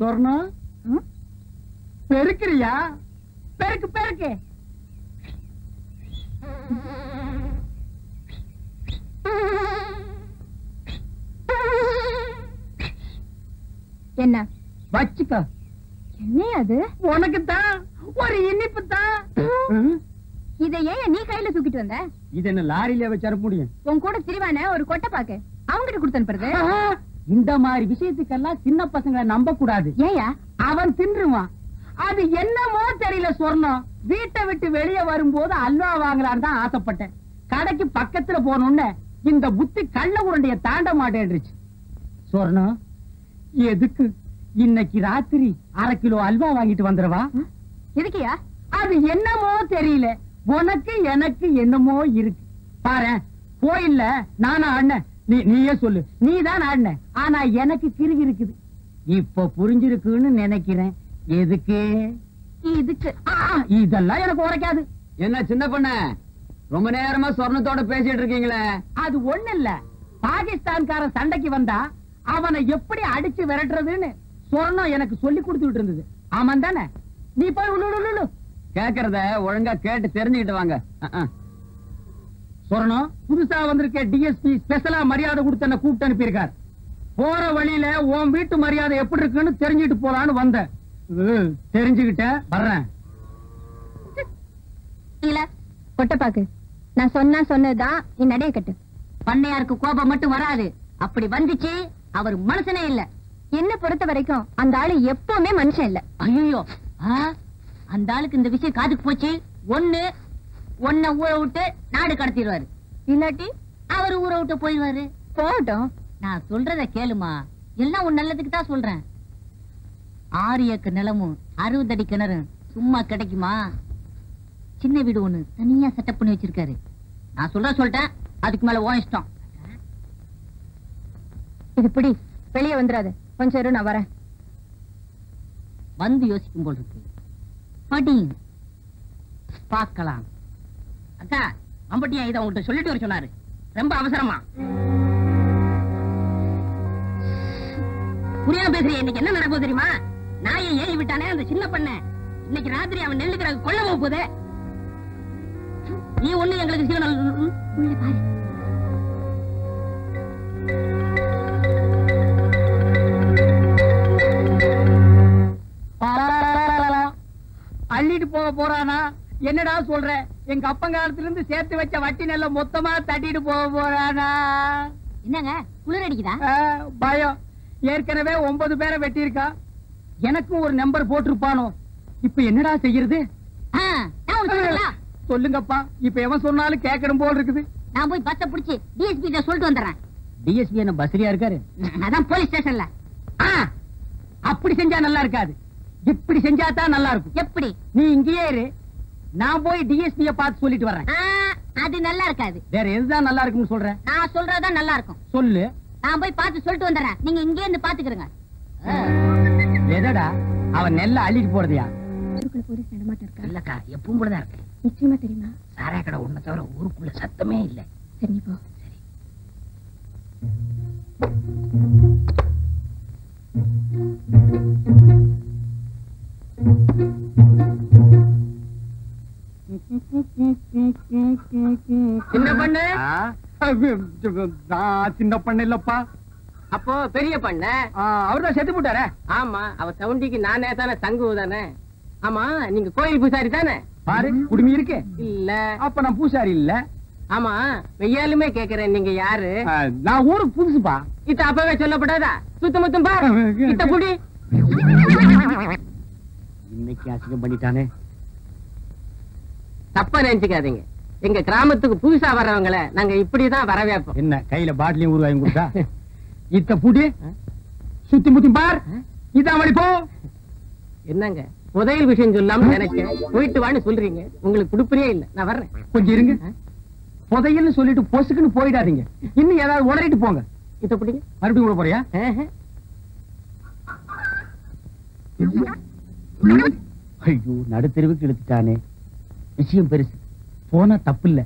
சொர்ணம் பெருக்கிறியா? பெருக்கு பெருக்கு. என்ன வச்சுக்க. என்ன அது? உனக்குத்தான் ஒரு இனிப்பு தான். இதை ஏன் நீ கையில தூக்கிட்டு வந்த? இது என்ன லாரியில வச்சு அனுப்ப முடியும்? உன் கூட திரிவான ஒரு கொட்டை பாக்கு அவங்கிட்ட கொடுத்து அனுப்புறது. இந்த மாதிரி விஷயத்துக்கெல்லாம் சின்ன பசங்களை நம்ப கூடாது. ஏயா? அவன் தின்றுவான். அது என்னமோ தெரியல சொர்ணம். வீட்டை விட்டு வெளியே வரும்போது அல்வா வாங்கலான்னு தான் ஆசைப்பட்டேன். கடைக்கு பக்கத்துல போனோன்னு இந்த புத்தி கள்ள உருண்டைய தாண்ட மாட்டேன்றுச்சு. சொர்ணம், எதுக்கு இன்னைக்கு ராத்திரி 1/2 கிலோ அல்வா வாங்கிட்டு வந்துடவா? எதுக்கியா? அது என்னமோ தெரியல. உனக்கு எனக்கு என்னமோ இருக்கு. பாரு, கோயில்ல நானா ஆடினேன், நீயே சொல்லு. நீதான் ஆடின. ஆனா எனக்கு கிறுகி இருக்குது. இப்ப புரிஞ்சிருக்குன்னு நினைக்கிறேன். எதுக்கு? இதுக்கு. இதெல்லாம் எனக்கு உரைக்காது. என்ன சின்ன பொண்ணு, ரொம்ப நேரமா சொர்ணத்தோட பேசிட்டு இருக்கீங்களே? அது ஒண்ணு இல்ல. பாகிஸ்தான்காரன் சண்டைக்கு வந்தா அவனை எப்படி அடிச்சு விரட்டுறதுன்னு சொர்ணம் எனக்கு சொல்லி கொடுத்துட்டு இருந்தது. ஆமாம் தானே? நீ போய் உள்ளு. கேக்குறத ஒழுங்கா கேட்டு தெரிஞ்சுக்கிட்டு வாங்க. சொர்ணம், புதுசா வந்திருக்க டிஎஸ்பி ஸ்பெஷலா மரியாதை கொடுத்து என்ன கூப்பிட்டு அனுப்பியிருக்கார். போற வழியில உன் வீட்டு மரியாதை எப்படி இருக்குன்னு தெரிஞ்சுட்டு போலான்னு வந்தேன். தெரிஞ்சுக்கிட்ட வர்றேன். இல்ல கொட்டை பாக்கு, நான் சொன்னதுதான் நீ நடைய கட்டு. பண்ணையாருக்கு கோபம் மட்டும் வராது. அப்படி வந்துச்சு அவர் மனுஷனே இல்ல. என்ன பொறுத்த வரைக்கும் அந்த ஆளு எப்பவுமே மனுஷன் இல்ல. ஐயோ, அந்த ஆளுக்கு இந்த விஷயம் காதுக்கு போச்சு. ஒன்ன ஊரை விட்டு நாடு கடத்திடுவாரு, இல்லாட்டி அவர் ஊரை விட்டு போயிடுவாரு. போகட்டும், நான் சொல்றத கேளுமா. எல்லாம் உன் நல்லதுக்கு தான் சொல்றேன். 6 ஏக்கர் நிலமும் 60 அடி கிணறும் சும்மா கிடைக்குமா? சின்ன வீடு ஒண்ணு தனியா செட்டப் பண்ணி வச்சிருக்காரு. நான் சொல்லிட்டேன், அதுக்கு மேல உன் இஷ்டம். இது பிடி, வெளியே வந்துடாது. கொஞ்சம் இரு, நான் வரேன். வந்து யோசிக்கும் போல் இருக்கு. படி பார்க்கலாம். அக்கா, அம்பட்டியா இதை உங்கள்கிட்ட சொல்லிட்டு வர சொன்னாரு. ரொம்ப அவசரமா. புரியாம பேசுறீங்க. இன்னைக்கு என்ன நடக்கும் தெரியுமா? நாயை ஏறி விட்டானே அந்த சின்ன பண்ண, இன்னைக்கு ராத்திரி அவன் நெல்லுக்கிற கொள்ள போகுது. நீ ஒண்ணு எங்களுக்கு சிவனல் பாரு. அள்ளிட்டு போக போறானா? என்னடா சொல்ற? எங்க அப்பங்காலத்துல இருந்து சேர்த்து வச்ச வட்டி நெல்ல மொத்தமா தட்டிட்டு போக போறானா? என்னங்க குளிர் அடிக்குதா? பயம். ஏற்கனவே 9 பேரை வெட்டி இருக்கா. எனக்கும் ஒரு நம்பர் போட்டிருப்பானோ. இப்ப என்னடா செய்யறது? சொல்லுங்கப்பா. இப்ப எவன் சொன்னாலும் கேட்கணும் போல் இருக்குது. நான் போய் பஸ்ஸ புடிச்சு டிஎஸ்பி கிட்ட சொல்லிட்டு வந்துடுறேன். டிஎஸ்பி என்ன பஸ்லியா இருக்காரு? அதான் போலீஸ் ஸ்டேஷன்ல. அப்படி செஞ்சா நல்லா இருக்காது. இப்படி செஞ்சா தான் நல்லா இருக்கும். எப்படி? நீ இங்கேயே இரு, நான் போய் டிஎஸ்பிய பார்த்து சொல்லிட்டு வரேன். அது நல்லா இருக்காது. வேற எதுதான் நல்லா இருக்குன்னு சொல்ற? நான் சொல்றதுதான் நல்லா இருக்கும். சொல்லு. நான் போய் பார்த்து சொல்லிட்டு வந்துடுறேன். நீங்க இங்கே இருந்து பாத்துக்கிறங்க. எதடா அவன் நெல்ல அள்ளிட்டு போறதையா? போலீஸ் நடமாட்டம் இருக்கா? இல்லக்கா, எப்பவும் போலதான் இருக்கு. நிச்சயமா தெரியுமா? சாராய கடை ஒண்ணு தவிர ஊருக்குள்ள சத்தமே இல்ல. சரி, நீ போ. சின்ன பண்ணு? சின்ன பண்ண இல்லப்பா. அப்போ பெரிய பண்ண? அவர்தான் செத்து போட்டாரே. ஆமா, அவ சவுண்டிக்கு நானே தானே தங்குவு தானே. ஆமா, நீங்க கோயில் பூசாரி தானே? பாரு, குடுமி இருக்கு. இல்ல. அப்ப நான் பூசாரி இல்ல. ஆமா, வெய்யாலுமே கேக்குறேன், நீங்க யாரு? நான் ஊருக்கு புதுசுப்பா. இத்த அப்பவே சொல்லப்படாதா? சுத்தமுத்தும் பா. இத்த புடி. இன்னைக்கு அசிங்கம் பண்ணிட்டானே. தப்பா நினைச்சுக்காதீங்க. எங்க கிராமத்துக்கு புதுசா வர்றவங்களை நாங்க இப்படிதான் வரவேற்போம். என்ன கையில பாட்டிலையும் ஊறுகாயும் கொடுத்தா? இத்த புடி, சுத்தி முத்தி பார். இதான் வழி போ. என்னங்க புதையல் விஷயம் சொல்லாம நினைச்சேன், போயிட்டு வான்னு சொல்றீங்க. உங்களுக்கு குடுப்பறியே இல்ல. நான் வர்றேன். கொஞ்சம் இருங்க. புதையல்னு சொல்லிட்டு பொசுக்குன்னு போயிடாதீங்க. இன்னும் ஏதாவது உளறிட்டு போங்க. இத பிடிங்க. மறுபடியும் கூட போறியா? ஐயோ, நடுத்தெருவுக்கு இழுத்துட்டானே. விஷயம் பெருசு. போனா தப்பு இல்ல.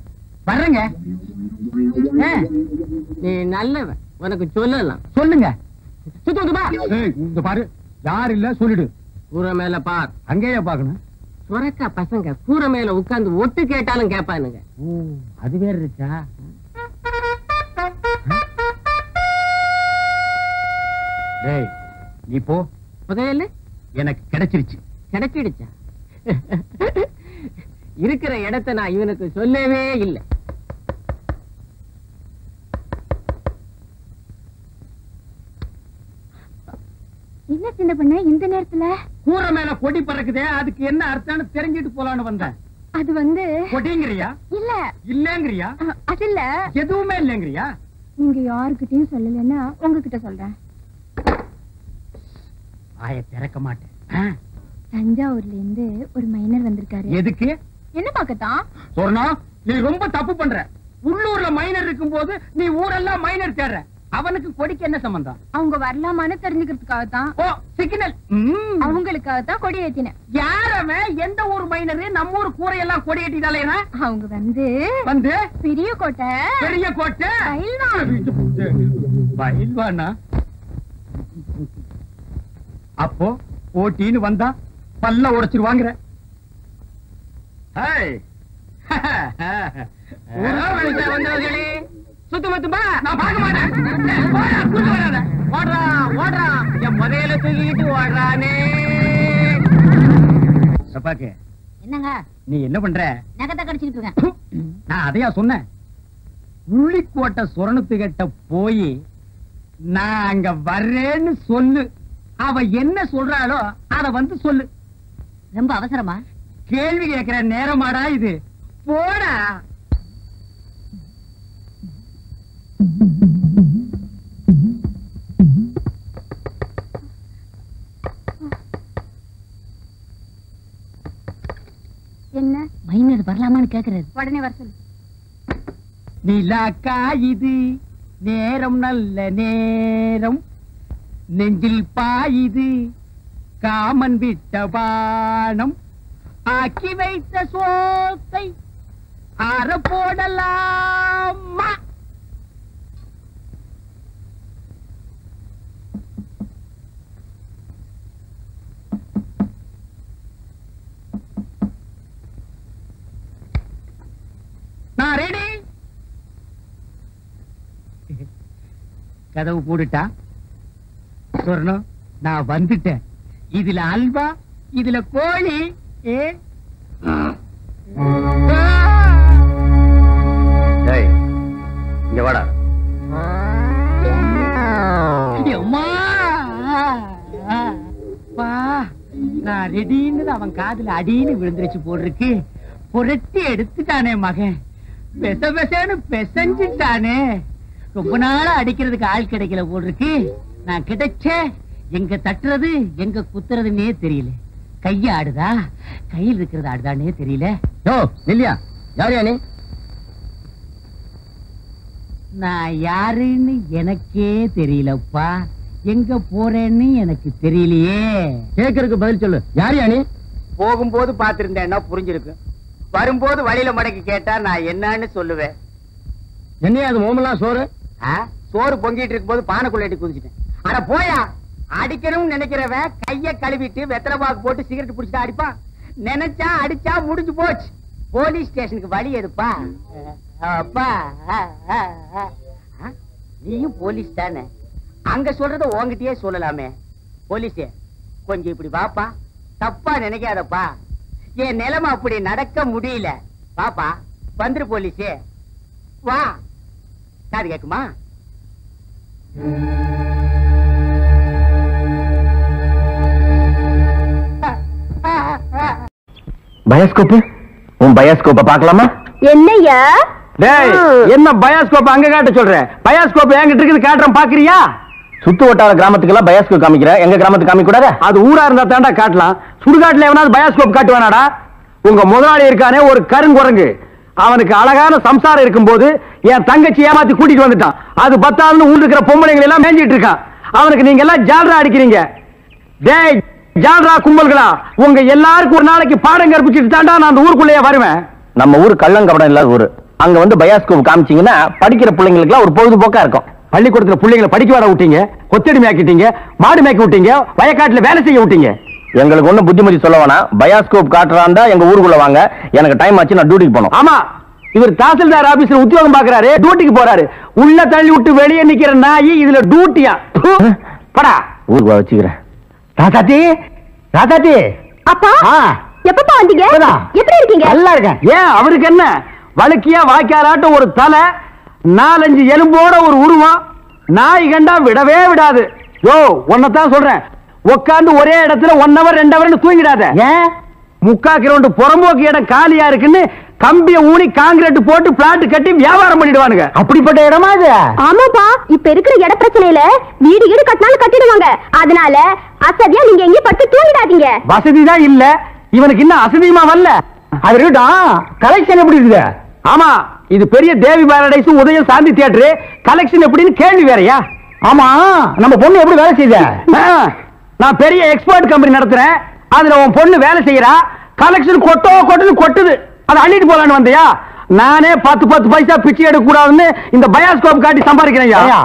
வர்றேங்க. நீ நல்லவன், உனக்கு சொல்லலாம். சொல்லுங்க. சுத்தமா இந்த பாரு, யார் இல்ல சொல்லிடு. கூரை மேல பார். அங்கேயே பாக்கணும். சுரக்கா பசங்க கூரை மேல உட்கார்ந்து ஒட்டு கேட்டாலும் கேட்பானுங்க. ஓ, அது வேற இருக்கா? டேய், நீ போ. புதையல் எனக்கு கிடைச்சிருச்சு. கிடைச்சிடுச்சா? இருக்கிற இடத்தை நான் இவனுக்கு சொல்லவே இல்லை. என்ன சின்ன பண்ண இந்த நேரத்துல? கூரை மேல கொடி பறக்குதே, அதுக்கு என்ன அர்த்தம்னு தெரிஞ்சிட்டு போலான்னு வந்தேன். அது வந்து கொடிங்கிறியா? இல்ல இல்லங்கிறியா? அது இல்ல. எதுவுமே இல்லங்கிறியா? நீங்க யாருக்கிட்டையும் சொல்லலன்னா உங்ககிட்ட சொல்றேன். ஆய திறக்க மாட்டேன். தஞ்சாவூர்ல இருந்து ஒரு மைனர் வந்திருக்காரு. எதுக்கு? என்ன பாக்கத்தான்? சொன்னா நீ ரொம்ப தப்பு பண்ற. உள்ளூர்ல மைனர் இருக்கும் போது நீ ஊரெல்லாம் மைனர் தேடுற. அவனுக்கு கொடிக்கு என்ன சம்பந்தம்? அவங்க வரலாமான்னு தெரிஞ்சுக்கிறதுக்காகத்தான். ஓ, சிக்னல். அவங்களுக்காகத்தான் கொடி ஏத்தினேன். யாரவே? எந்த ஊர் மைனரு? நம்ம ஊர் கூரையெல்லாம் கொடி ஏற்றிட்டாலேனா? அவங்க வந்து பெரிய கோட்டை. பெரிய கோட்டை பயில்வானா? அப்போ போட்டின்னு வந்தா பல்ல உடைச்சிருவாங்கிற. சுத்தமத்துமா நான் பார்க்க மாட்டேன். ஓடுறா ஓடுறா, என் புதையல தூக்கிட்டு ஓடுறானே. சப்பாக்கு, என்னங்க நீ என்ன பண்ற? நகத்தை கடிச்சுக்கிட்டு இருக்கேன். நான் அதையா சொன்னேன். உள்ளிக்கோட்டை சுரணத்துக்கிட்ட போய் நான் அங்க வர்றேன்னு சொல்லு. அவ என்ன சொல்றாளோ அத வந்து சொல்லு. ரொம்ப அவசரமா? கேள்வி கேட்கிற நேரமாடா இது? போடா. என்ன மைனர் வரலாமான்னு கேக்குறது? உடனே வர சொல்லு. நிலாக்கா இது நேரம் நல்ல நேரம், நெஞ்சில் பாயுது காமன் விட்ட பானம், ஆக்கி வைத்த சோத்தை ஆற போடலாமா? நான் ரெடி. கதவு போட்டுட்டா? சொர்ணம், நான் வந்துட்டேன். இதுல அல்வா, இதுல கோழி. இங்க வாடா. நான் ரெடின்னு அவன் காதுல அடின்னு விழுந்துருச்சு போடுருக்கு. புரட்டி எடுத்துட்டானே மகன். பெச பெசன்னு பெசஞ்சிட்டானே. ரொம்ப நாளா அடிக்கிறதுக்கு ஆள் கிடைக்கல போடுருக்கு. நான் கிடைச்ச எங்க தட்டுறது எங்க குத்துறதுன்னே தெரியல. கைய ஆடுதா, கையில் இருக்கிறது ஆடுதானே தெரியல. இல்லையா? யாரையா நீ? நான் யாருன்னு எனக்கே தெரியலப்பா. எங்க போறேன்னு எனக்கு தெரியலையே. கேக்குறதுக்கு பதில் சொல்லு. யாரையா நீ? போகும்போது பாத்திருந்தேன்னா புரிஞ்சிருக்கு. வரும்போது வழியில மடக்கி கேட்டா நான் என்னன்னு சொல்லுவேன். என்னையா அது மோமெல்லாம் சோறு? சோறு பொங்கிட்டு இருக்கும் போது பானைக்குள்ள எட்டி குதிச்சிட்டேன். ஆனா போயா, அடிக்கணும்னு நினைக்கிறவன் கைய கழுவிட்டு வெத்தலை பாக்கு போட்டு சிகரெட் பிடிச்சிட்டு அடிப்பான். நினைச்சா அடிச்சா முடிஞ்சு போச்சு. போலீஸ் ஸ்டேஷனுக்கு வழி எதுப்பா? அப்பா, நீயும் போலீஸ் தானே? அங்க சொல்றத உங்ககிட்டயே சொல்லலாமே. போலீஸே, கொஞ்சம் இப்படி வாப்பா. தப்பா நினைக்காதப்பா. என் நிலைமை அப்படி நடக்க முடியல. பாப்பா, வந்துரு போலீஸே. வா. காது கேக்குமா? பயாஸ்கோப், உன் பயாஸ்கோப்ப பாக்கலாமா? என்னையா? என்ன பயாஸ்கோப் அங்க காட்ட சொல்ற? பயாஸ்கோப் என்கிட்ட இருக்குது, காட்டுறேன், பாக்குறியா? சுத்து வட்டார கிராமத்துக்கெல்லாம் பயாஸ்கோப் காமிக்கிற, எங்க கிராமத்துக்கு காமிக்க கூடாது? அது ஊரா இருந்தா தாண்டா காட்டலாம். சுடுகாட்டுல எவனாவது பயாஸ்கோப் காட்டுவானாடா? உங்க முதலாளி இருக்கானே ஒரு கருங்குரங்கு, அவனுக்கு அழகான சம்சாரம் இருக்கும் போது என் தங்கச்சி ஏமாத்தி கூட்டிட்டு வந்துட்டான். அது பத்தாதுன்னு ஊர் இருக்கிற பொம்பளைங்களை எல்லாம் மேஞ்சிட்டு இருக்கான். அவனுக்கு நீங்க எல்லாம் ஜால்ரா அடிக்கிறீங்க. டேய் ஜால்ரா கும்பல்களா, உங்க எல்லாருக்கும் ஒரு நாளைக்கு பாடம் கற்பிச்சுட்டு தாண்டா நான் அந்த ஊருக்குள்ளேயே வருவேன். நம்ம ஊர் கள்ளங்கபடம் இல்லாத ஊரு. அங்க வந்து பயாஸ்கோப் காமிச்சீங்கன்னா படிக்கிற பிள்ளைங்களுக்கு எல்லாம் ஒரு பொழுதுபோக்கா இருக்கும். பள்ளிக்கூடத்துல பிள்ளைங்களை படிக்க வர விட்டீங்க, கொத்தடி மேய்க்கிட்டீங்க, மாடு மேய்க்க விட்டீங்க, வயக்காட்டுல வேலை செய்ய விட்டீங்க. எங்களுக்கு ஒண்ணு புத்திமதி சொல்ல வேணாம். பயாஸ்கோப் காட்டுறாண்டா எங்க ஊருக்குள்ள வாங்க. எனக்கு டைம் ஆச்சு, நான் டியூட்டிக்கு போகணும். ஆமா, இவர் தாசில்தார் ஆபீஸ்ல உத்தியோகம் பாக்குறாரு, டியூட்டிக்கு போறாரு. உள்ள தள்ளி விட்டு வெளியே நிக்கிற நாய் இதுல டியூட்டியா? படா ஊருக்கு வச்சுக்கிறேன். ராதாத்தி, ராதாத்தி. அப்பா எப்பப்பா வந்தீங்க? எப்படி இருக்கீங்க? நல்லா இருக்கேன். ஏன் அவருக்கு என்ன? வழுக்கியா வாய்க்காலாட்டம் ஒரு தலை, 4-5 எலும்போட ஒரு உருவம், நாய் கண்டா விடவே விடாது. யோ, உன்னதான் சொல்றேன், உட்காந்து ஒரே இடத்துல 1 hour 2 hour தூங்கிடாத. ஏன்? 3/4 கிரவுண்ட் புறம்போக்கு இடம் காலியா இருக்குன்னு கம்பிய ஊனி காங்கிரீட் போட்டு பிளாட் கட்டி வியாபாரம் பண்ணிடுவானுங்க. அப்படிப்பட்ட இடமா இது? ஆமாப்பா, இப்ப இருக்கிற இட பிரச்சனையில வீடு வீடு கட்டினாலும் கட்டிடுவாங்க. அதனால அசதியா நீங்க எங்கேயும் பட்டு தூங்கிடாதீங்க. வசதி தான் இல்ல, இவனுக்கு இன்னும் அசதியுமா வரல. அது இருக்கட்டும், கலெக்ஷன் எப்படி இருக்குது? ஆமா, இது பெரிய தேவி பாரடைஸ் உதயம் சாந்தி தியேட்டர், கலெக்ஷன் எப்படின்னு கேள்வி வேறயா? ஆமா, நம்ம பொண்ணு எப்படி வேலை செய்யுது? நான் பெரிய எக்ஸ்போர்ட் கம்பெனி நடத்துறேன், அதுல உன் பொண்ணு வேலை செய்யறா. கலெக்ஷன் கொட்டுது. அதை அள்ளிட்டு போலான்னு வந்தியா? நானே 10 பைசா பிச்சை எடுக்க கூடாதுன்னு இந்த பயாஸ்கோப் காட்டி சம்பாதிக்கிறேன்.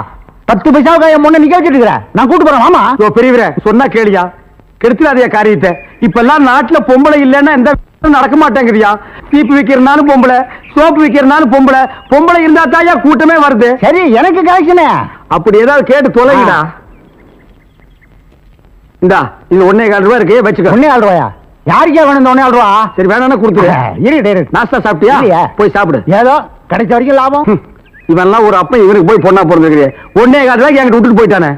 10 பைசாவுக்கு என் பொண்ணு நிக்க வச்சிட்டு நான் கூட்டு போறேன். ஆமா பெரியவரே, சொன்னா கேளியா, கெடுத்துடாதே காரியத்தை. இப்ப எல்லாம் நாட்டுல பொம்பளை இல்லன்னா இந்த நடக்க மாட்டேங்குதியா. சீப்பு விக்கிறனாலும் பொம்பளை, சோப்பு விக்கிறனாலும் பொம்பளை. பொம்பளை இருந்தா தாயா கூட்டமே வருது. சரி, எனக்கு கலெக்ஷன் அப்படி ஏதாவது கேட்டு தொலைங்கடா. இந்தா, இது 1.25 ரூபாய் இருக்கு, வச்சுக்க. 1.25 ரூபாயா? யாருக்கே வேணும் இந்த 1.25 ரூபா? சரி, வேணா கொடுத்துரு. நாஸ்தா சாப்பிட்டியா? போய் சாப்பிடு. ஏதோ கிடைச்ச வரைக்கும் லாபம். இவெல்லாம் ஒரு அப்ப இவனுக்கு போய் பொண்ணா பிறந்திருக்கு. 1.25 ரூபாய்க்கு என்கிட்ட விட்டுட்டு போயிட்டானே.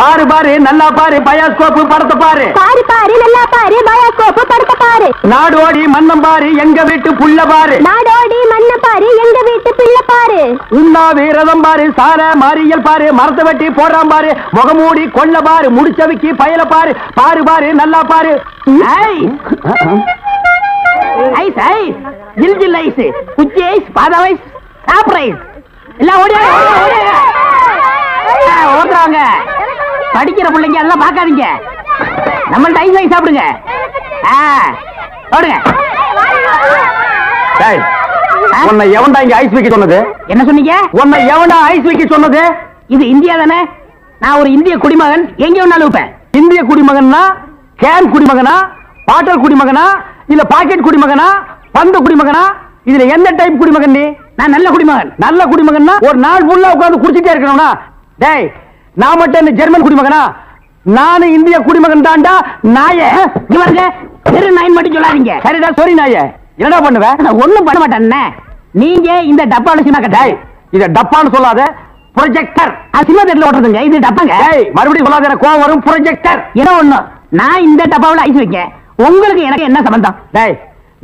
பாரு பாரு, நல்லா பாரு, பயாஸ்கோப் படத்தை பாரு. பாரு பாரு, நல்லா பாரு, பயாஸ்கோப் படத்தை பாரு. நாடோடி மன்னம் பாரு, எங்க வீட்டு புள்ள பாரு. நாடோடி மன்னம் பாரு, எங்க வீட்டு பிள்ளை பாரு. உண்ணாவி ரதம் பாரு, சார மாரியல் பாரு, மரத்தை வெட்டி போடுறான் பாரு, முகமூடி கொள்ள பாரு, முடிச்சவிக்கி பயல பாரு. பாரு பாரு, நல்லா பாரு. ஐஸ் ஐஸ், ஜில் ஜில் ஐஸ், குச்சி ஐஸ், பாதாம் ஐஸ், சாப்பிட்ற ஐஸ் எல்லாம் ஓடுறாங்க. படிக்கிற பிள்ளைங்க அதெல்லாம் பார்க்காதீங்க, நம்மள்ட்ட ஐஸ் வாங்கி சாப்பிடுங்க. ஓடுங்க. உன்னை எவன்டா இங்க ஐஸ் வைக்க சொன்னது? என்ன சொன்னீங்க? உன்னை எவன்டா ஐஸ் வைக்க சொன்னது? இது இந்தியா தானே? நான் ஒரு இந்திய குடிமகன், எங்க வேணாலும் வைப்பேன். இந்திய குடிமகன்னா கேன் குடிமகனா, பாட்டல் குடிமகனா, இல்ல பாக்கெட் குடிமகனா, பந்த குடிமகனா? இதுல எந்த டைப் குடிமகன் நீ? நான் நல்ல குடிமகன். நல்ல குடிமகன்னா ஒரு நாள் ஃபுல்லா உட்கார்ந்து குடிச்சிட்டே இருக்கணும்னா? டேய், நான் மட்டும் என்ன ஜெர்மன் குடிமகனா? நானும் இந்திய குடிமகன் தான்டா. நாயே, இவங்க தெரு நாய் மட்டும் சொல்லாதீங்க. சரிடா, சரி நாயே, என்னடா பண்ணுவேன்? ஒண்ணும் பண்ண மாட்டேன். நீங்க இந்த டப்பால சினிமா கட்டாய். இத டப்பான்னு சொல்லாத, ப்ரொஜெக்டர். சினிமா தேட்டர்ல ஓட்டுறதுங்க, இது டப்பாங்க. மறுபடியும் சொல்லாத, எனக்கு கோவம் வரும். ப்ரொஜெக்டர் ஏதோ ஒண்ணு. நான் இந்த டப்பாவில் ஐஸ் வைக்க, உங்களுக்கு எனக்கு என்ன சம்பந்தம்? டேய்,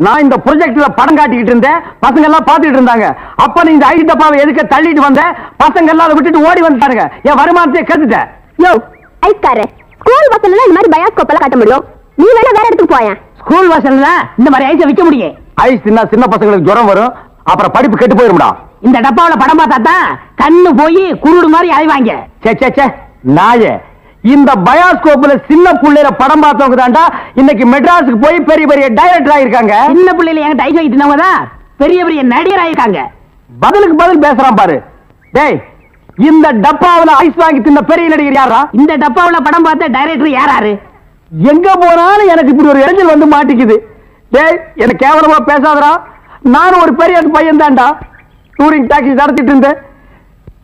நான் இந்த ப்ரொஜெக்ட்ல படம் காட்டிக்கிட்டு இருந்தேன், பசங்க எல்லாம் பாத்துக்கிட்டு இருந்தாங்க. அப்ப நீ இந்த ஐஸ் டப்பாவை எதுக்கு தள்ளிட்டு வந்த? பசங்க எல்லாம் அதை விட்டுட்டு ஓடி வந்துட்டாருங்க. என் வருமானத்தை கத்துட்ட. யோ ஐஸ்காரே, ஸ்கூல் பசங்க இந்த மாதிரி பயாஸ்கோப் எல்லாம் காட்ட முடியும், நீ வேணா வேற இடத்துக்கு போயா. ஸ்கூல் வாசல்ல இந்த மாதிரி ஐஸை விற்க முடியும். ஐஸ் தின்னா சின்ன பசங்களுக்கு ஜுரம் வரும், அப்புறம் படிப்பு கெட்டு போயிரும்டா. இந்த டப்பாவில் படம் பார்த்தா தான் கண்ணு போய் குருடு மாதிரி ஆய்வாங்க. சே நாயே, இந்த பயாஸ்கோப்ல சின்ன புள்ளையில படம் பார்த்தவங்க தாண்டா இன்னைக்கு மெட்ராஸுக்கு போய் பெரிய பெரிய டைரக்டர் ஆயிருக்காங்க. சின்ன பிள்ளைல என்கிட்ட ஐஸ் வைக்கிறவங்க தான் பெரிய பெரிய நடிகர் ஆயிருக்காங்க. பதிலுக்கு பதில் பேசுறான் பாரு. டேய், இந்த டப்பாவுல ஐஸ் வாங்கி தின்ன பெரிய நடிகர் யாரா? இந்த டப்பாவுல படம் பார்த்த டைரக்டர் யாராரு? எங்க போனாலும் எனக்கு இப்படி ஒரு இடைஞ்சல் வந்து மாட்டிக்குது. டேய், எனக்கு கேவலமா பேசாதடா. நானும் ஒரு பெரிய பையன் தான்டா. டூரிங் டாக்ஸி நடத்திட்டு இருந்தேன்.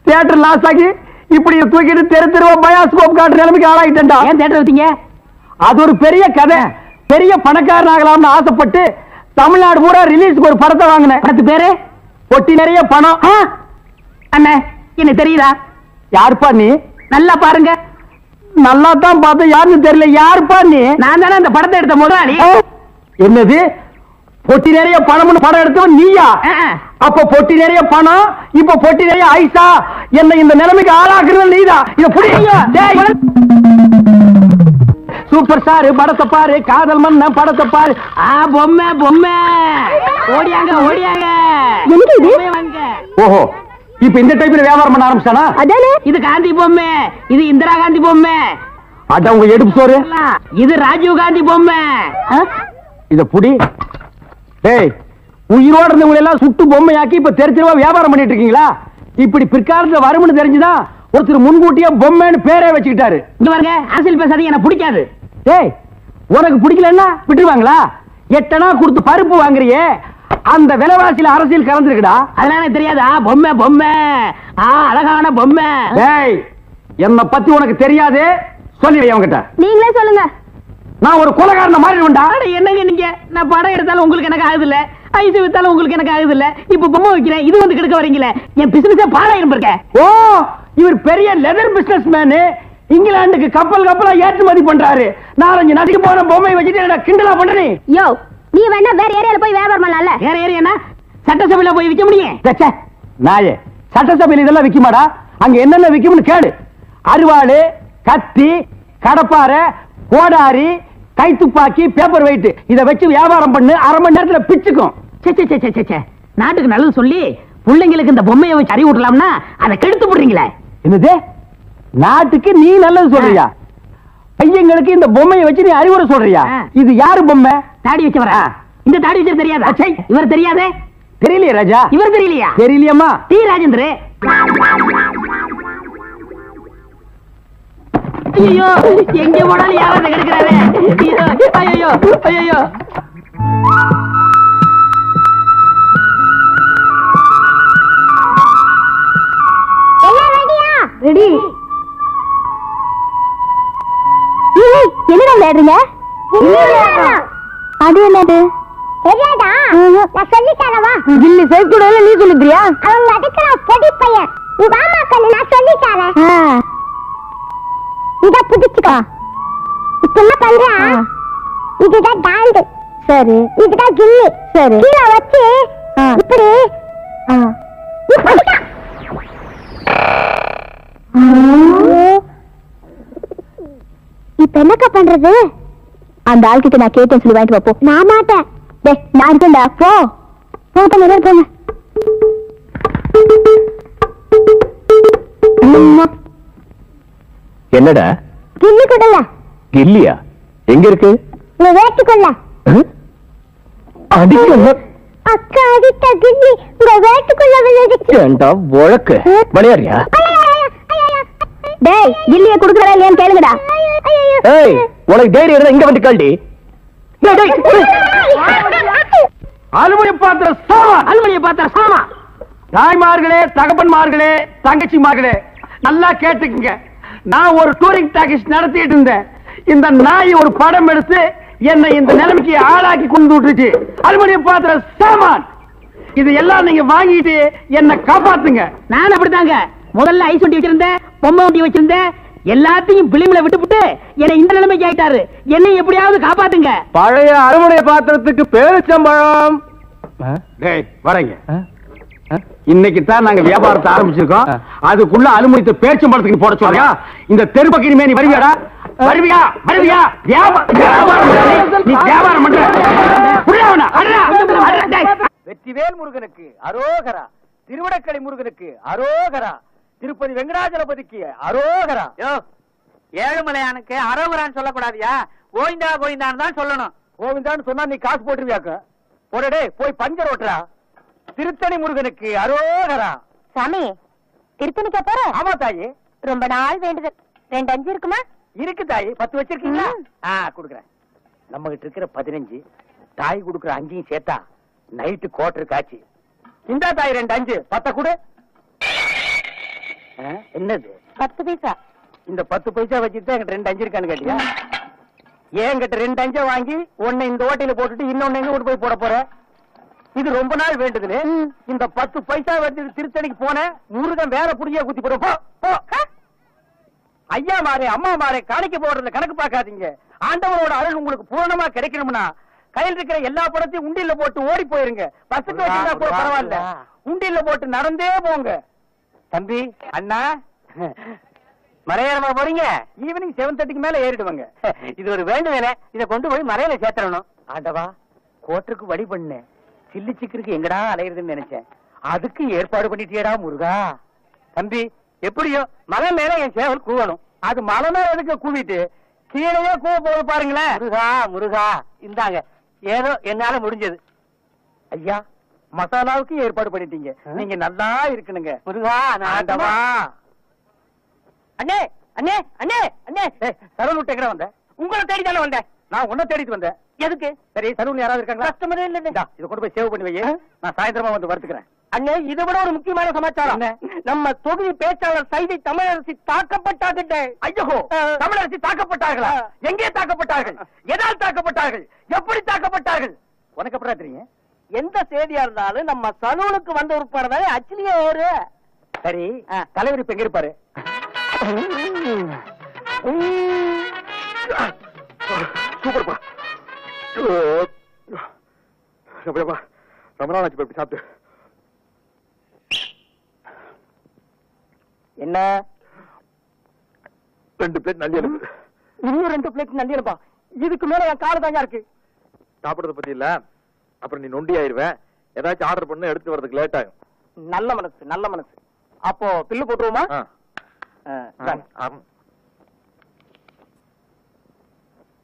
தியேட்டர் லாஸ் ஆகி இப்படி தூக்கிட்டு தெரு தெருவா பயாஸ்கோப் காட்டுற நிலைமைக்கு ஆளாயிட்டேன்டா. ஏன் தியேட்டர் வைத்தீங்க? அது ஒரு பெரிய கதை. பெரிய பணக்காரன் ஆகலாம்னு ஆசைப்பட்டு தமிழ்நாடு பூரா ரிலீஸ்க்கு ஒரு படத்தை வாங்கினேன். படத்து பேரு பொட்டி நிறைய பணம். அண்ணே, என்ன தெரியுதா? யாருப்பா நீ? நல்லா பாருங்க. நல்லா தான் பார்த்தேன், யாருன்னு தெரியல. யாருப்பா நீ? நான் தானே அந்த படத்தை எடுத்த முதலாளி. என்னது, பொட்டி நிறைய பணம்னு படம் எடுத்தவன் நீயா? அப்ப பொட்டி நிறைய பணம், இப்ப பொட்டி நிறைய ஐசா. என்ன இந்த நிலைமைக்கு ஆளாக்குறது நீதான். இத புடிங்க. சூப்பர் ஸ்டார் படத்தை பாரு, காதல் மன்ன படத்தை பாரு. பொம்மை பொம்மை ஓடியாங்க ஓடியாங்க. ஓஹோ, இப்ப இந்த டைப்ல வியாபாரம் பண்ண ஆரம்பிச்சானா? அதானே. இது காந்தி பொம்மை, இது இந்திரா காந்தி பொம்மை. அட உங்க எடுப்பு சோறு. இது ராஜீவ் காந்தி பொம்மை. இத புடி. டேய், உயிரோட இருந்தவங்க எல்லாம் சுட்டு பொம்மையாக்கி இப்ப தெரு தெருவா வியாபாரம் பண்ணிட்டு இருக்கீங்களா? இப்படி பிற்காலத்துல வரும்னு தெரிஞ்சுதான் ஒருத்தர் முன்கூட்டியே பொம்மைன்னு பேரே வச்சுக்கிட்டாரு. இங்க பாருங்க, அரசியல் பேசாதீங்க, எனக்கு பிடிக்காது. ஏய், உனக்கு பிடிக்கலன்னா விட்டுருவாங்களா? 8 அணா கொடுத்து பருப்பு வாங்குறியே, அந்த விலைவாசியில அரசியல் கலந்துருக்குடா. அதெல்லாம் எனக்கு தெரியாதா? பொம்மை பொம்மை, அழகான பொம்மை. ஏய், என்ன பத்தி உனக்கு தெரியாது, சொல்லி அவங்கிட்ட. நீங்களே சொல்லுங்க. நான் ஒரு கொலைகாரன மாறிடுவேன்டா. என்னங்க நீங்க? நான் படம் எடுத்தாலும் உங்களுக்கு எனக்கு ஆகுது இல்ல, ஐஸ் வித்தாலும் உங்களுக்கு எனக்கு ஆகுது இல்ல, இப்ப பொம்மை வைக்கிறேன், இது வந்து கெடுக்க வரீங்களே, என் பிசினஸே பாழாயிரும் இருக்க. ஓ, இவர் பெரிய லெதர் பிசினஸ் மேனு, இங்கிலாந்துக்கு கப்பலா ஏற்றுமதி பண்றாரு. 4-5 நதிக்கு போன பொம்மை வச்சுட்டு கிண்டலா பண்றீ? யோ, நீ வேணா வேற ஏரியால போய் வியாபாரம் பண்ணலாம்ல. வேற ஏரியா சட்டசபையில போய் விற்க முடியும்? நாயே, சட்டசபையில் இதெல்லாம் விக்குமாடா? அங்க என்னென்ன விக்கும்னு கேடு. அருவாளு, கத்தி, கடப்பாரை, கோடாரி, கைத்துப்பாக்கி, பேப்பர் வெயிட், இத வச்சு வியாபாரம் பண்ணு, 1/2 மணி நேரத்துல பிச்சுக்கும். நாட்டுக்கு நல்லது சொல்லி பிள்ளைங்களுக்கு இந்த பொம்மையை வச்சு அறிவுட்டலாம்னா அதை கெடுத்து போடுறீங்களே. என்னது? நாட்டுக்கு நீ நல்லது சொல்றியா? பையங்களுக்கு இந்த பொம்மையை வச்சு நீ அறிவுரை சொல்றியா? இது யாரு பொம்மை? தாடி வச்சவரா? இந்த தாடி வச்சது தெரியாதா? இவர் தெரியாதே? தெரியலையே ராஜா. இவர் தெரியலையா? தெரியலையம்மா. டி ராஜேந்திர. ஐயோ, எங்க போனாலும் யாராவது கெடுக்கிறாரு. ஐயோ ஐயோ. ரெடி. என்னடா விளையாடுறீங்க? அது என்னது? தெரியாதா? நான் சொல்லி தரவா? கில்லி சைஸ் கூட நீ சொல்லுறியா? அவங்க அதுக்கு பொடி பையன். நீ வாமா கண்ணு, நான் சொல்லி தரேன். இத புடிச்சுக்கோ. இப்ப என்ன பண்ற? இதுதான் டாண்டு. சரி. இதுதான் கில்லி. சரி. கீழே வச்சு இப்படி இப்ப என்னக்கா பண்றது? அந்த ஆள்கிட்ட நான் கேட்டேன்னு சொல்லி வாங்கிட்டு வா. நான் மாட்டேன். டேய், நான் இருக்கேன்டா. போ போங்க போங்க. என்னடா? கில்லி கொடுல. கில்லியா? எங்க இருக்கு? நீ வேட்டுக்குள்ள. அடிக்கல. அக்கா அடித்த கில்லி உங்க வேட்டுக்குள்ள விழுந்துச்சு. ஏண்டா வழக்கு விளையாடுறியா? டேய், கில்லியை குடுக்கறா இல்லையான்னு கேளுங்கடா. ஏய், உனக்கு தைரியம் இருந்தா இங்க வந்து கால்டி. அலுமினிய பாத்திர சாமா, அலுமினிய பாத்திர சாமா. தாய்மார்களே, தகப்பன்மார்களே, தங்கச்சிமார்களே, நல்லா கேட்டுக்குங்க. நான் ஒரு டூரிங் டாக்கீஸ் நடத்திட்டு இருந்தேன். இந்த நாய் ஒரு படம் எடுத்து என்னை இந்த நிலைமைக்கு ஆளாக்கி கொண்டு விட்டுருச்சு. அலுமினிய பாத்திர சாமான் இது எல்லாம் நீங்க வாங்கிட்டு என்ன காப்பாத்துங்க. நான் அப்படித்தாங்க முதல்ல ஐஸ் வண்டி வச்சிருந்தேன், பொம்மை வண்டி வச்சிருந்தேன், எல்லாத்தையும் பிலிம்ல விட்டுப்புட்டு என்னை இந்த நிலைமைக்கு ஆயிட்டாரு. என்னை எப்படியாவது காப்பாத்துங்க. பழைய அலுமினிய பாத்திரத்துக்கு பேரிச்சம்பழம். டேய் வரங்க. இன்னைக்கு தான் நாங்க வியாபாரத்தை ஆரம்பிச்சிருக்கோம். அதுக்குள்ள அலுமினியத்தை பேரிச்சம்பழத்துக்கு போட சொல்றியா? இந்த தெருப்பக்கினிமே நீ வருவியாடா? வருவியா? வருவியா? நீ வியாபாரம் பண்ற. வெற்றிவேல் முருகனுக்கு அரோகரா, திருவிடக்கடை முருகனுக்கு அரோகரா, திருப்பதி வெங்கடாஜலபதிக்கு அரோகரா. ஏழுமலையானுக்கு அரோகரான்னு சொல்லக்கூடாதியா, கோவிந்தா கோவிந்தான்னு தான் சொல்லணும். கோவிந்தான்னு சொன்னா நீ காசு போட்டுருவியாக்க. போடடே, போய் பஞ்சர் ஓட்டுறா. திருத்தணி முருகனுக்கு அரோகரா. சாமி, திருத்தணிக்கா போற? ஆமா தாயி, ரொம்ப நாள் வேண்டுதல். 2 5 இருக்குமா? இருக்கு தாயி. 10 வச்சிருக்கீங்களா? குடுக்குறேன். நம்ம கிட்ட இருக்கிற 15, தாய் குடுக்குற 5 சேர்த்தா நைட்டு கோட்டர் காட்சி. இந்த தாய் 2 5 10 கொடு. என்னது? 10 பைசா. இந்த 10 பைசா வச்சுட்டு என்கிட்ட 2 5 இருக்கான்னு கேட்டியா? என்கிட்ட 2 5 வாங்கி ஒன்னு இந்த ஓட்டையில போட்டுட்டு இன்னொன்னு எங்க கொண்டு போய் போட போற? இது ரொம்ப நாள் வேண்டுதுன்னு இந்த 10 பைசா வச்சு திருத்தணிக்கு போன முருகன் வேற புடிய குத்தி போடும். ஐயா மாறே, அம்மா மாறே, காணிக்க போடுறதுல கணக்கு பார்க்காதீங்க. ஆண்டவரோட அருள் உங்களுக்கு பூரணமா கிடைக்கணும்னா கையில் இருக்கிற எல்லா படத்தையும் உண்டியில போட்டு ஓடி போயிருங்க. பஸ்ஸுக்கு வச்சிருந்தா கூட பரவாயில்ல, உண்டியில போட்டு நடந்தே போங்க. தம்பி, அண்ணா, மலையேறமா போறீங்க? ஈவினிங் 7:30க்கு மேல ஏறிடுவாங்க. இது ஒரு வேண்டுதலே, இதை கொண்டு போய் மலையில சேர்த்தணும். ஆண்டவா, கோட்டருக்கு வழி பண்ணு. சில்லி சிக்கருக்கு எங்கடா அலையிறதுன்னு நினைச்சேன். அதுக்கு ஏற்பாடு பண்ணிட்டியடா முருகா. தம்பி, எப்படியோ மலை மேல என் சேவல் கூவணும். அது மலை மேல எதுக்கு கூவிட்டு கீழே கூவ போது பாருங்களேன். முருகா முருகா, இந்தாங்க ஏதோ என்னால முடிஞ்சது. ஐயா, மசாலாவுக்கு ஏற்பாடு பண்ணிட்டீங்க. நீங்க நல்லா இருக்கணுங்க. ஆண்டவா. அண்ணே அண்ணே அண்ணே அண்ணே, சலூன் விட்டு எங்க வந்த? உங்களை தேடி தானே வந்தேன். நான் உன்னை தேடிட்டு வந்தேன். எதுக்கு? சரி, சலூன் யாராவது இருக்காங்களா? கஸ்டமரே இல்ல. இதை கொண்டு போய் சேவ் பண்ணி வை. நான் சாயந்தரமா வந்து வறுத்துக்கிறேன். அண்ணே, இதை விட ஒரு முக்கியமான சமாச்சாரம். நம்ம தொகுதி பேச்சாளர் சைதை தமிழரசி தாக்கப்பட்டார்கள். ஐயோ, தமிழரசி தாக்கப்பட்டார்களா? எங்கே தாக்கப்பட்டார்கள்? எதால் தாக்கப்பட்டார்கள்? எப்படி தாக்கப்பட்டார்கள்? உனக்கு எப்படி தெரியும்? எந்த செய்தியா இருந்தாலும் நம்ம சலூனுக்கு வந்த உறுப்பாடுதானே அச்சிலியே ஏறு. சரி, தலைவர் இப்ப எங்க இருப்பாரு? சூப்பர்ப்பா. ரொம்ப நாள் ஆச்சு போய் சாப்பிட்டு. என்ன 2 பிளேட் நல்லி அனுப்பு. இன்னும் 2 பிளேட் நல்லி அனுப்பா. இதுக்கு மேல என் கால தாங்க இருக்கு. சாப்பிடுறத பத்தி இல்ல, அப்புறம் நீ நொண்டி ஆயிருவேன். ஏதாச்சும் ஆர்டர் பண்ண எடுத்து வரதுக்கு லேட் ஆகும். நல்ல மனசு, நல்ல மனசு. அப்போ பில்லு போட்டுருவோமா?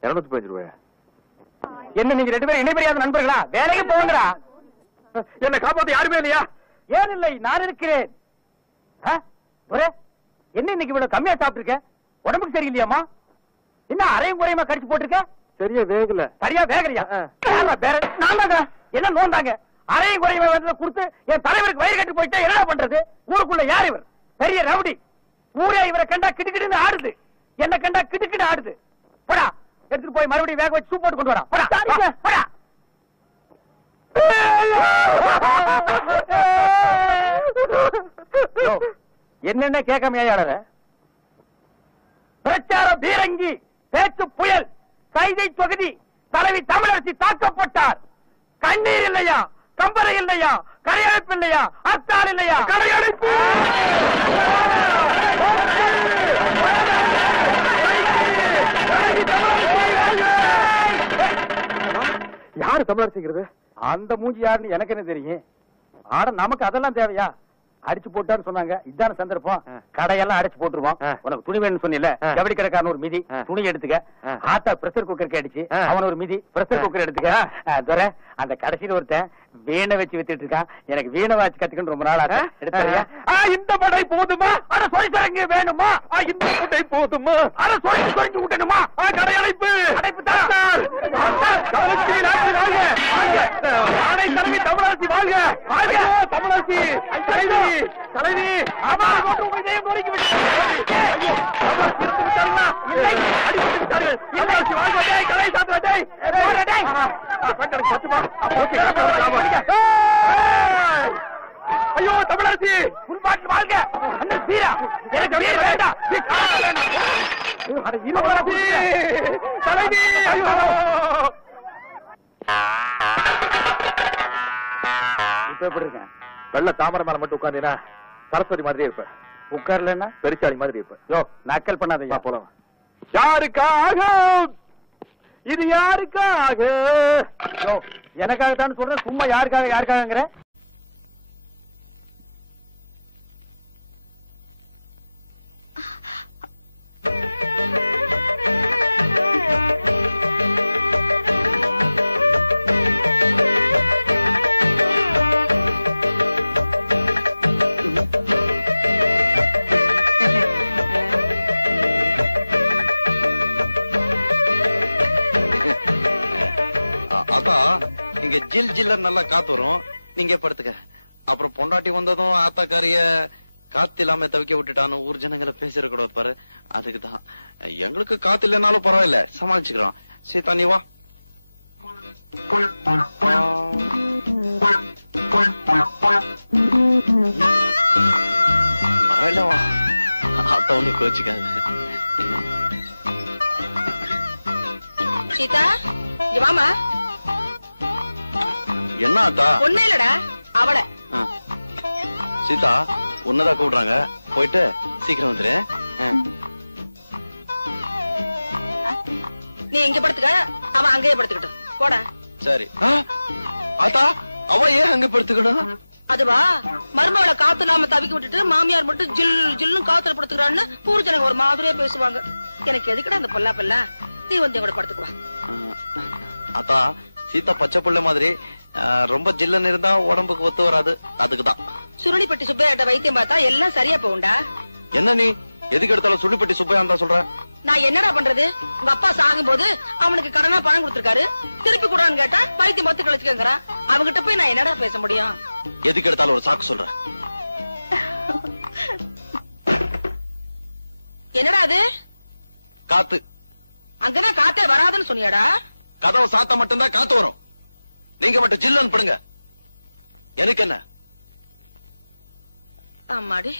215 ரூபாய். என்ன நீங்க 2 பேரும் இணைபெரியாத நண்பர்களா? வேலைக்கு போங்கடா. என்ன காப்பாத்த யாருமே இல்லையா? ஏன் இல்லை, நான் இருக்கிறேன். என்ன இன்னைக்கு இவ்வளவு கம்மியா சாப்பிட்டு? உடம்புக்கு சரியில்லையாமா? என்ன அரையும் குறையுமா கடிச்சு போட்டிருக்க? சரியா வேகல. சரியா வேகலையா? என்ன நோந்தாங்க? அரையும் குறையுமா கொடுத்து என் தலைவருக்கு வயிறு கட்டி போயிட்டா என்ன பண்றது? ஊருக்குள்ள யார் இவர்? பெரிய ரவுடி. ஊரே இவரை கண்டா கிடுக்கிடுன்னு ஆடுது. என்ன கண்டா கிடுக்கிடு ஆடுது. போடா, எடுத்துட்டு போய் மறுபடியும் வேக வச்சு சூப் போட்டு கொண்டு வரா. போடா. என்னென்ன கேட்காமையாளர? பிரச்சார பீரங்கி, பேச்சு புயல், கைதை தொகுதி தலைவி தமிழரசி தாக்கப்பட்டார். கண்ணீர் இல்லையா? கம்பரை இல்லையா? கரையடைப்பு இல்லையா? அத்தால் இல்லையா? கரையடைப்பு. யாரு தமிழரசிங்கிறது? அந்த மூஞ்சி யாருன்னு எனக்கு என்ன தெரியும்? ஆனா நமக்கு அதெல்லாம் தேவையா? அடிச்சு போட்டான்னு சொன்னாங்க. இதான சந்தர்ப்பம். கடையெல்லாம் அடிச்சு போட்டுருவோம். உனக்கு துணி வேணும்னு சொன்னில, ஜவுளி கடைக்காரன் ஒரு மிதி துணி எடுத்துக்க. ஆத்தா பிரஷர் குக்கருக்கு அடிச்சு அவன் ஒரு மிதி பிரஷர் குக்கர் எடுத்துக்க. அந்த கடைசியில் ஒருத்தன் வீணை வச்சு வித்துட்டு இருக்கான். எனக்கு வீணை வாச்சு கத்துக்கணும் ரொம்ப நாள் ஆச்சு. எடுத்தாரியா? இந்த படை போதுமா? அட சொரிசரங்கு வேணுமா? இந்த படை போதுமா? அட சொரிஞ்சு விட்டணுமா? கடையடைப்பு அடைப்பு தான். தலைவி தமிழரசி வாழ்க! தமிழரசி தலைவி. ஆமா, இதயம் நொறுக்கி விட்டார்கள். ஐயோ தமிழரசி உள்பாட்டில் வாழ்க! அண்ணன் சீரா எனக்கு வேண்டாம். தலைவி இப்ப எப்படி இருக்கேன்? வெள்ள தாமரை மேல மட்டும் உட்கார்ந்தீங்கன்னா சரஸ்வதி மாதிரியே இருப்ப. உட்கார்லன்னா பெருச்சாளி மாதிரி இருப்ப. யோ, நக்கல் பண்ணாதயா. போலாம். யாருக்காக இது? யாருக்காக? யோ, எனக்காகத்தான் சொல்றேன். சும்மா யாருக்காகங்கிற? இங்க ஜில் ஜில்ல நல்லா காத்து வரும். நீங்க படுத்துக்க. அப்புறம் பொண்டாட்டி வந்ததும் ஆத்தாக்காரிய காத்து இல்லாம தவிக்க விட்டுட்டான்னு ஊர் ஜனங்களை பேசிடக்கூடாது பாரு. அதுக்குதான். எங்களுக்கு காத்து இல்லைனாலும் பரவாயில்ல, சமாளிச்சுக்கிறோம். சீதா நீ வா. பரவாயில்ல வா. ஆத்தா ஒண்ணு கோச்சுக்காது. சீதா இங்க வாமா. என்ன ஆத்தா? ஒண்ணு இல்லடா, அவள. சீதா உன்னதான் கூப்பிடுறாங்க, போயிட்டு சீக்கிரம் வந்துரு. நீ இங்க படுத்துக்க, அவன் அங்கேயே படுத்துக்கிட்டு போடா. சரி. ஆத்தா அவ ஏன் அங்க படுத்துக்கணும்? அதுவா, மருமகளை காத்து இல்லாம தவிக்க விட்டுட்டு மாமியார் மட்டும் ஜில் ஜில்னு காத்துல படுத்துக்கிறான்னு ஊர் ஜனங்க ஒரு மாதிரியா பேசுவாங்க. எனக்கு எதுக்குடா அந்த பொல்லா நீ வந்து கூட படுத்துக்குவா. ஆத்தா சீதா பச்சை புள்ள மாதிரி ரொம்ப ஜில்லன்னு இருந்தா உடம்புக்கு ஒத்து வராது, அதுக்குதான். சுருளிப்பட்டி சுப்பையாட்ட வைத்தியம் பார்த்தா எல்லாம் சரியா போகும்டா. என்ன நீ எதுக்கு எடுத்தாலும் சுருளிப்பட்டி சுப்பையா தான் சொல்ற? நான் என்னடா பண்றது? உங்க அப்பா சாகும் போது அவனுக்கு கடனா பணம் கொடுத்திருக்காரு, திருப்பி கூடான்னு கேட்டா வைத்தியம் மொத்த கழிச்சுக்கங்கறா. அவங்கிட்ட போய் நான் என்னடா பேச முடியும்? எதுக்கு எடுத்தாலும் ஒரு சாக்கு சொல்ற? என்னடா அது? காத்து. அங்கதான் காத்தே வராதுன்னு சொன்னியாடா? கதவை சாத்த மட்டும்தான் காத்து வரும், நீங்க மட்டும் ஜில்லன்னு படுங்க. எனக்கு என்ன? ஆமாடி.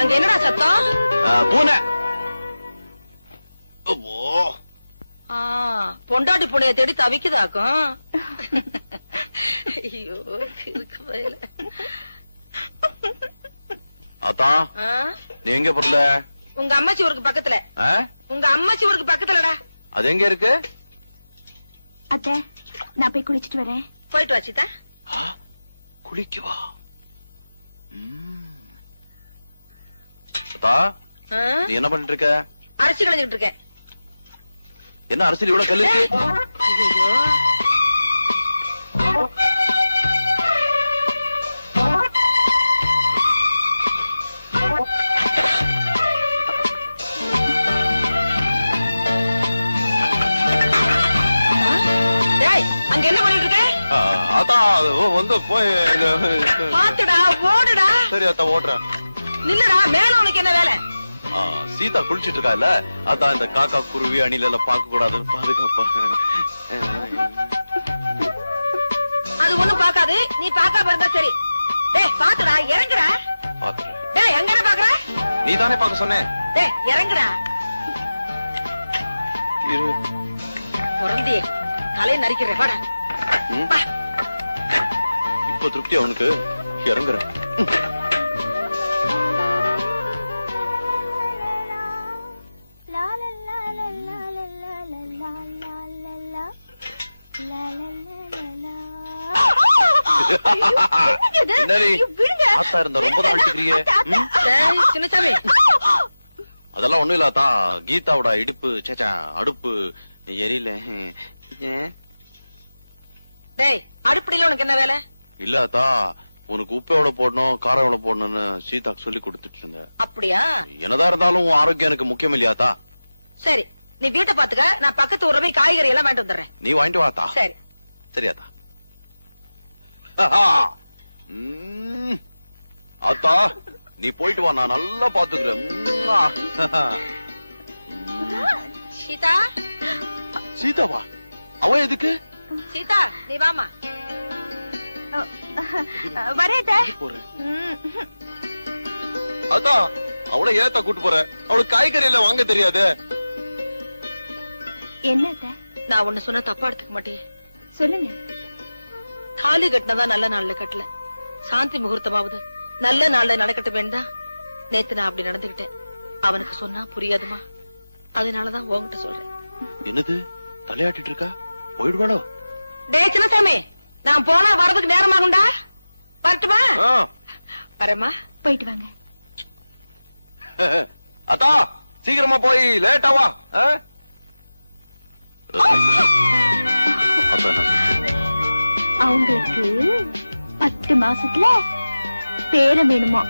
அங்க என்னடா சத்தம்? பூனை. பொண்டாட்டி பூனைய தேடி தவிக்குதாக்கும். ஐயோ அத்தா, நீ எங்க பொருள? உங்க அம்மாச்சி ஊருக்கு பக்கத்துல. உங்க அம்மாச்சி ஊருக்கு பக்கத்துலடா. அது எங்க இருக்கு? அத்தை, நான் போய் குளிச்சிட்டு வரேன். போயிட்டு வாச்சிதா. குளிக்குவா? அத்தா, நீ என்ன பண்ணிட்டு இருக்க? அரிசி களைஞ்சிட்டு இருக்கேன். என்ன அரிசியில் இவ்வளவு கல்லு இருக்கு? ஐயோ, அங்க என்ன பண்ணிட்டு இருக்க? அதான் வந்து போய் பாத்துடா, ஓடுடா. சரி அத்தா, ஓடுறேன். நில்லுடா, மேல உனக்கு என்ன வேலை? சீதா குளிச்சிட்டு இருக்கா இல்ல, அதான் இந்த காக்கா குருவி அணில எல்லாம் பார்க்க கூடாதுன்னு பாதுகாப்பா. அது ஒண்ணும் பாக்காது, நீ பாக்காம இருந்தா சரி. டேய் பாத்துடா, இறங்குடா. பாத்துறேன். டேய் எங்க பாக்குற? நீ தானே பாக்க சொன்ன. டேய் இறங்குடா. பொறந்தி தலையை நரிக்கிற, வாடா. இப்ப திருப்தி அவனுக்கு, இறங்குறேன். அதெல்லாம் ஒண்ணும் இல்லாதா, கீதாவோட இடுப்பு சேச்சா அடுப்பு எரியல. டேய் அடுப்படியில உனக்கு என்ன வேலை? இல்லாதா, உனக்கு உப்பு எவ்வளவு போடணும் காரம் எவ்வளவு போடணும்னு சீதாக்கு சொல்லி கொடுத்துட்டு இருந்த. அப்படியா? என்னதான் இருந்தாலும் உன் ஆரோக்கியம் எனக்கு முக்கியம் இல்லையாத்தா? சரி, நீ வீட்டை பாத்துக்க, நான் பக்கத்து ஊர்ல போய் காய்கறி எல்லாம் வாங்கிட்டு வந்துடுறேன். நீ வாங்கிட்டு வாத்தா. சரி சரியாத்தா. அத்தா, நீ போயிட்டு வா, நான் நல்லா பாத்துக்கிறேன். சீதா. சீதாவா? அவ எதுக்கு? சீதா நீ வாமா. வரேன். அத்தா, அவளை ஏத்தா கூட்டு போற? அவளுக்கு காய்கறி எல்லாம் வாங்க தெரியாது. என்ன? நான் ஒண்ணு சொன்ன தப்பா எடுத்துக்க மாட்டேன். சொல்லுங்க. தாலி கட்டினதா நல்ல நாள்ல கட்டல, சாந்தி முகூர்த்தமாவது நல்ல நாள்ல நடக்கட்டும் வேண்டாம். நேத்து நான் அப்படி நடந்துகிட்டேன். அவனுக்கு சொன்னா புரியாதுமா, அதனாலதான் உன்கிட்ட சொல்றேன். என்னது தலையாட்டிட்டு இருக்கா? போயிடுவாளோ? டே சின்னசாமி, நான் போனா வரதுக்கு நேரமாகும்டா. வரட்டுமா? வரமா, போயிட்டு வாங்க. அத்தா, சீக்கிரமா போய் லேட்டாவா. அவங்களுக்கு 10 மாசத்துல பேரம் வேணுமா?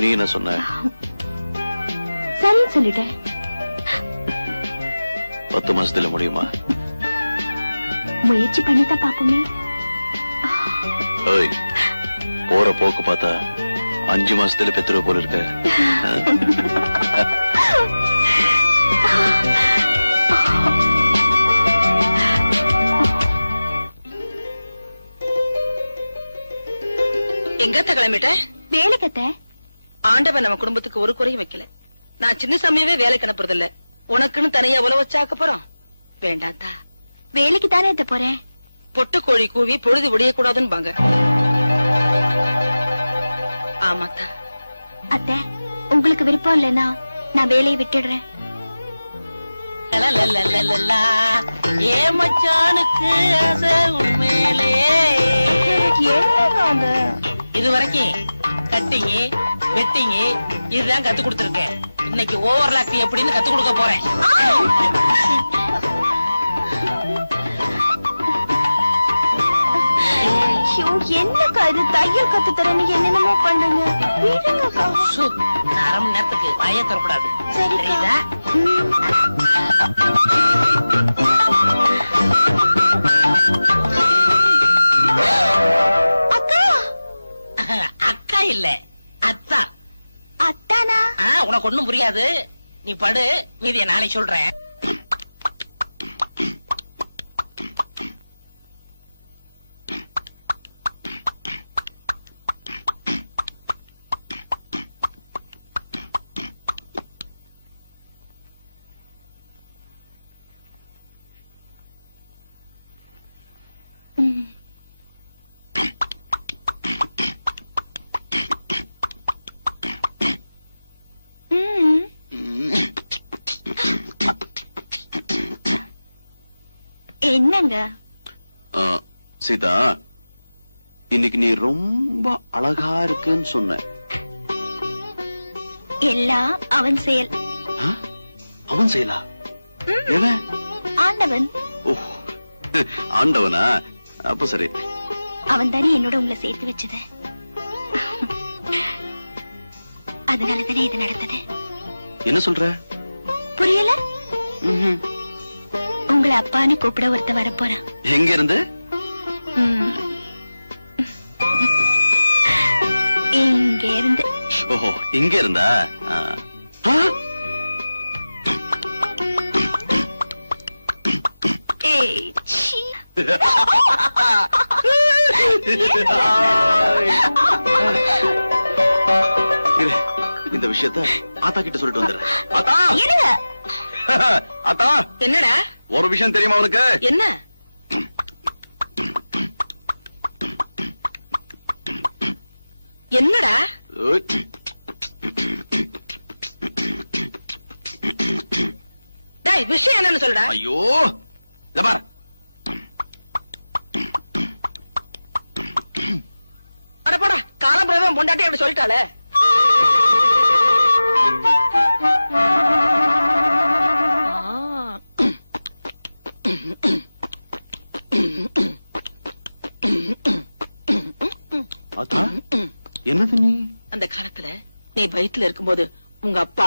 நீ என்ன சொன்ன? சரின்னு சொல்லிட்டேன். 10 மாசத்துல முடியுமா? முயற்சி பண்ணித்தான் பாப்போமே. போற போக்கு பார்த்தா 5 மாசத்துல பெத்துற போல இருக்க. எங்கத்த கிளம்பிட்ட? வேலைக்கத்த. ஆண்டவன் நம்ம குடும்பத்துக்கு ஒரு குறையும் வைக்கல. நான் சின்ன சமயமே வேலைக்கு அனுப்புறதில்ல. உனக்குன்னு தனியா உல வச்சாக்க போறோம். வேண்டாத்தா. வேலைக்கு தானே எத்த போறேன். பொட்டு கோழி கூவி பொழுது விடிய கூடாதுன்னு பாங்க. ஆமாத்தா. அத்தை, உங்களுக்கு விருப்பம் இல்லைன்னா நான் வேலையை விட்டுடுறேன். ஏ மச்சானுக்கு ஆசை உண்மையிலே. என்னங்க இது வரைக்கும் கட்டிங்க வெட்டிங்க இதுதான் கத்து கொடுத்துருக்கேன். இன்னைக்கு ஓவர்லாக் எப்படின்னு கத்து கொடுக்க போறேன். என்னக்கா இது தையல் கத்து தரேன்னு என்னென்னமோ பண்ணுங்க. விடுங்கக்கா. அரை மணி நேரத்துக்கு வாயே தரக்கூடாது. சரிதா. அக்கா. அக்கா இல்ல அத்தா. அத்தானா? உனக்கு ஒண்ணும் புரியாது. நீ படு, மீதிய நாளை சொல்றேன். என்னங்க சீதா, இன்னைக்கு நீ ரொம்ப அழகா இருக்குன்னு சொன்ன. எல்லாம் அவன் செயல். அவன் செய்யலா? எவன்? ஆண்டவன். ஆண்டவனா? அப்ப சரி. அவன் தானே என்னோட உங்களை சேர்த்து வச்சது. அதனாலதானே இது நடந்தது. என்ன சொல்ற? புரியல? உங்களை அப்பான்னு கூப்பிட ஒருத்த வரப்போறான். எங்க இருந்து? இங்க இருந்து. ஓஹோ, இங்க இருந்தா? இந்த விஷயத்த ஆத்தா கிட்ட சொல்லிட்டு வந்துடுறேன். ஆத்தா! ஆத்தா! என்னடா? ஒரு விஷயம் தெரியுமா உனக்கு? என்ன? என்னடா? டேய், விஷயம் என்னன்னு சொல்லுடா. ஐயோ, இத பாரு. அட போடா, காலம்பரதான் பொண்டாட்டி அப்படி சொல்லிட்டாளே. ஆத்தா, என்னது நீ? அந்த காலத்துல நீ வயித்துல இருக்கும்போது உங்க அப்பா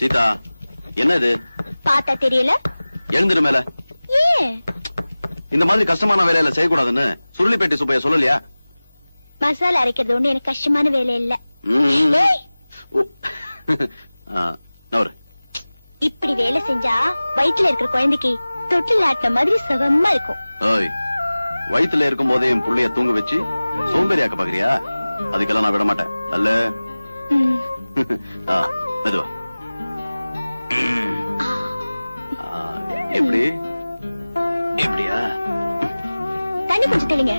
சீதா, என்ன இது? பார்த்தா தெரியல. எழுந்துரு மேல. ஏன் இந்த மாதிரி கஷ்டமான வேலையில செய்யக்கூடாதுன்னு சுருளிப்பேட்டை சுப்பைய சொல்லலையா? மசாலா அரைக்கிறது ஒண்ணு எனக்கு கஷ்டமான வேலை இல்ல. இப்படி வேலை செஞ்சா வயிற்றுல இருக்கிற குழந்தைக்கு தொட்டில் ஆட்டின மாதிரி சுகமா இருக்கும். வயிற்றுல இருக்கும் போதே என் புள்ளைய தூங்க வச்சு சோம்பேறியாக்க பாக்குறியா? அதுக்கெல்லாம் நான் விட மாட்டேன். அல்ல மெதுவா. எப்படி? எப்படியா? தண்ணி கொஞ்சம் தெளிங்க.